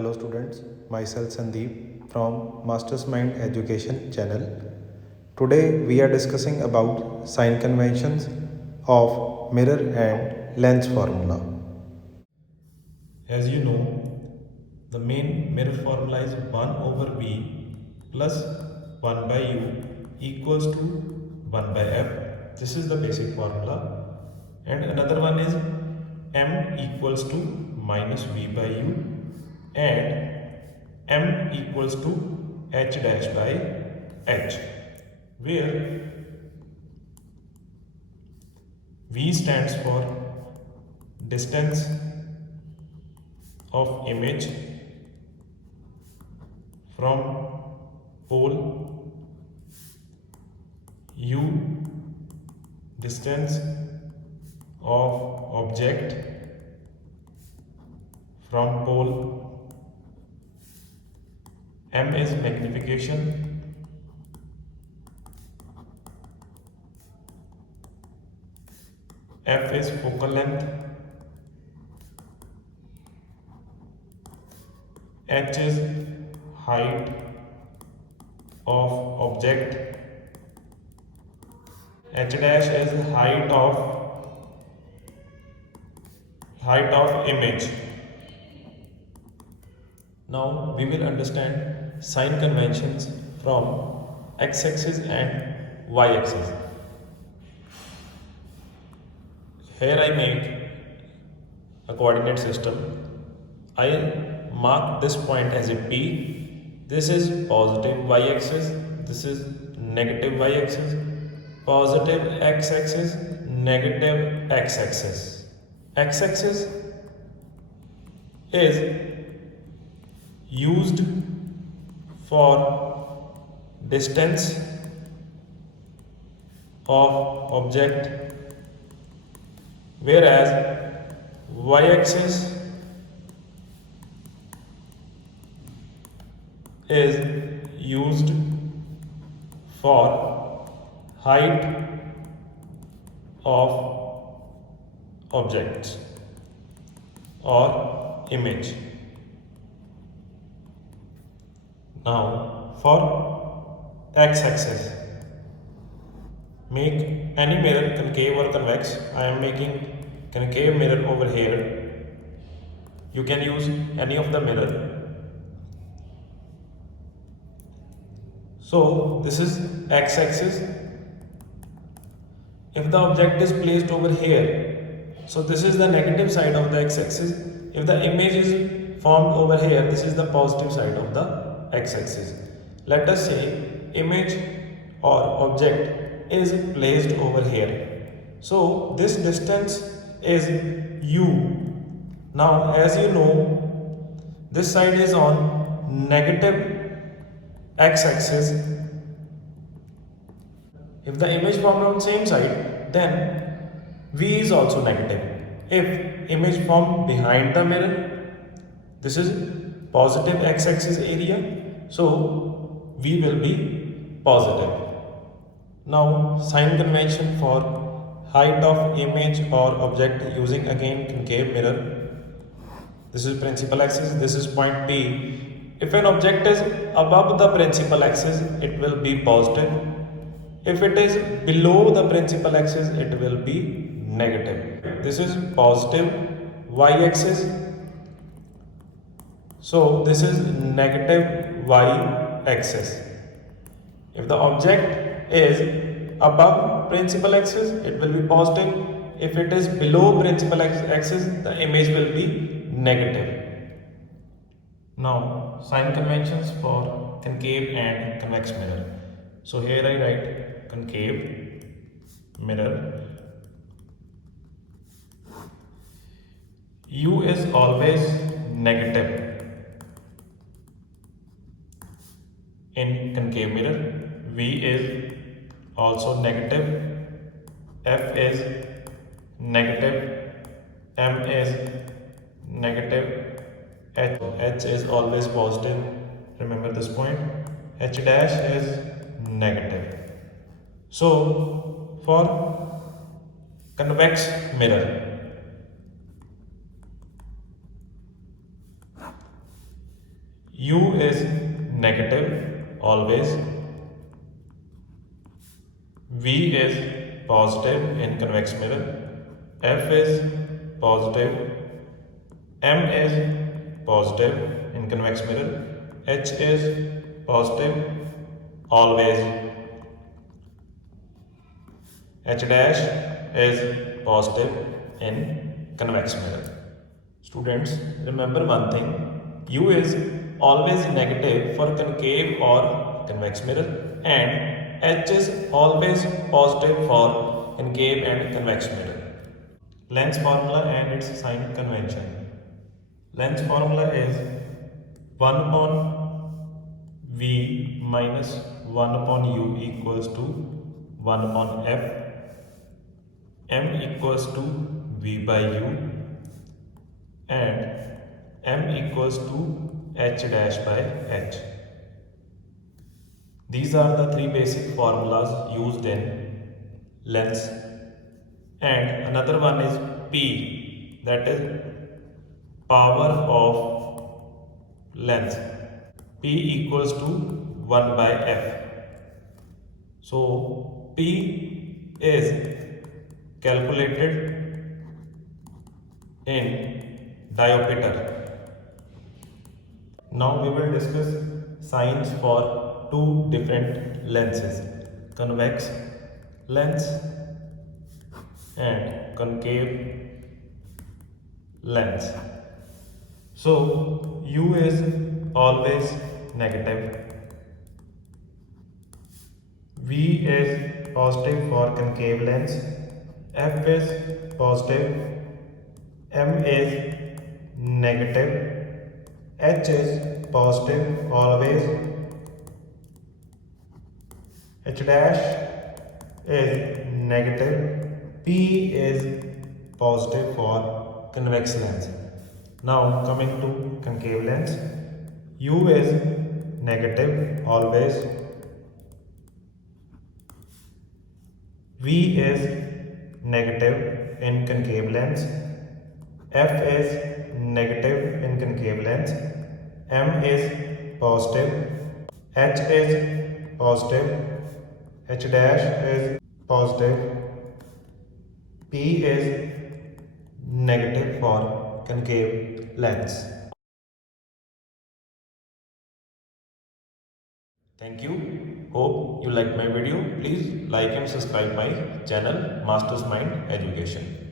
Hello students, myself Sandeep from Masters Mind Education channel. Today we are discussing about sign conventions of mirror and lens formula. As you know, the main mirror formula is 1 over V plus 1 by U equals to 1 by F. This is the basic formula. And another one is M equals to minus V by U and M equals to H dash by H, where V stands for distance of image from pole, U distance of object from pole, M is magnification, F is focal length, H is height of object, H dash is height of image. Now we will understand sign conventions from x-axis and y-axis. Here I make a coordinate system. I mark this point as a P. This is positive y-axis. This is negative y-axis. Positive x-axis, negative x-axis. X-axis is used for distance of object, whereas y-axis is used for height of objects or image. Now for x-axis, make any mirror concave or convex. I am making concave mirror over here. You can use any of the mirror. So this is x-axis. If the object is placed over here, so this is the negative side of the x-axis. If the image is formed over here, this is the positive side of the x-axis. Let us say image or object is placed over here. So this distance is u. Now as you know, this side is on negative x-axis. If the image formed on same side, then v is also negative. If image formed behind the mirror, this is positive x-axis area, so v will be positive. Now sign convention for height of image or object using again concave mirror. This is principal axis, this is point P. If an object is above the principal axis, it will be positive. If it is below the principal axis, it will be negative. This is positive y-axis. So this is negative y-axis. If the object is above principal axis, it will be positive. If it is below principal axis, the image will be negative. Now sign conventions for concave and convex mirror. So here I write concave mirror. U is always negative in concave mirror. V is also negative. F is negative. M is negative. H is always positive. Remember this point. H dash is negative. So for convex mirror, U is negative always, V is positive in convex mirror, F is positive, M is positive in convex mirror, H is positive always, H dash is positive in convex mirror. Students, remember one thing, U is always negative for concave or convex mirror and H is always positive for concave and convex mirror. Lens formula and its sign convention. Lens formula is 1 upon V minus 1 upon U equals to 1 upon F, M equals to V by U and M equals to H dash by H. These are the three basic formulas used in lens. And another one is P, that is power of lens. P equals to 1 by F. So P is calculated in diopter. Now we will discuss signs for two different lenses, convex lens and concave lens. So U is always negative, V is positive for concave lens, F is positive, M is negative, H is positive always, H dash is negative, P is positive for convex lens. Now coming to concave lens, U is negative always, V is negative in concave lens, F is negative in concave lens, M is positive, H is positive, H dash is positive, P is negative for concave lens. Thank you. Hope you liked my video. Please like and subscribe my channel Masters Mind Education.